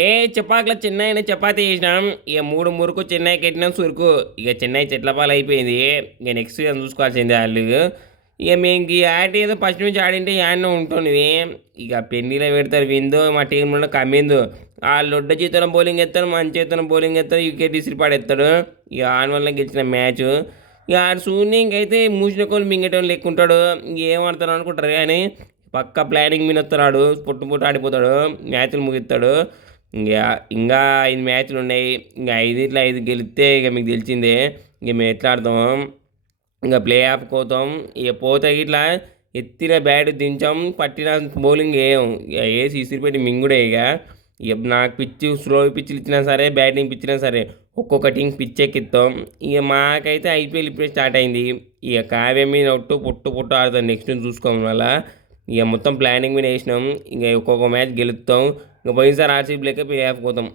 ఏ చపాకుల చెన్నైన చపాతీ చేసినాం ఇక మూడు మురుకు చెన్నై కట్టినాం సురుకు. ఇక చెన్నై చెట్లపాలు అయిపోయింది. ఇక నెక్స్ట్ సీజన్ చూసుకోవాల్సిందే వాళ్ళు. ఇక మేము ఈ ఆట ఏదో ఫస్ట్ నుంచి ఆడింటే యాడ్నే ఉంటుంది ఇక పెన్నీలో పెడతారు విందో మా టీంలో కమ్మిందు ఆ లొడ్డ చేతనం బౌలింగ్ ఎత్తాడు మంచి చేతనం బౌలింగ్ ఎత్తాడు వికెట్ ఇసిరి పాడేస్తాడు. ఇక ఆన్ వల్ల గెలిచిన మ్యాచ్. ఇక ఆడు సూర్యంకి అయితే మూసిన కోళ్ళు మింగేటోళ్ళు లెక్క ఉంటాడు. ఇంకేమడతాడు అనుకుంటారు కానీ పక్క ప్లానింగ్ మీద వస్తున్నాడు పుట్టు పుట్టు ఆడిపోతాడు. మ్యాచ్లు ముగిస్తాడు. ఇంకా ఇంకా ఐదు మ్యాచ్లు ఉన్నాయి. ఇంకా ఐదిట్లో ఐదు గెలిస్తే ఇక మీకు తెలిసిందే ఇక మేము ఎట్లా ఆడతాం? ఇంకా ప్లే ఆఫ్ పోతాం ఇక పోతే ఇట్లా ఎత్తిన బ్యాట్ దించాం. పట్టిన బౌలింగ్ వేయం ఇక వేసి ఇసిరిపెట్టి మింగుడే ఇక. ఇక నాకు పిచ్చి స్లో పిచ్చిలు ఇచ్చినా సరే బ్యాటింగ్ పిచ్చినా సరే ఒక్కొక్క టీం పిచ్ ఎక్కిస్తాం ఇక మాకైతే ఐపీఎల్ ఇప్పుడే స్టార్ట్ అయింది. ఇక కావ్యం మీద ఒట్టు పొట్టు పొట్టు ఆడతాం. నెక్స్ట్ చూసుకోవడం వల్ల ఇక మొత్తం ప్లానింగ్ మీద వేసినాం. ఇక ఒక్కొక్క మ్యాచ్ గెలుస్తాం. ఇంకా పోయినసారి ఆర్సీబీ లెక్క ప్లే పోతాం.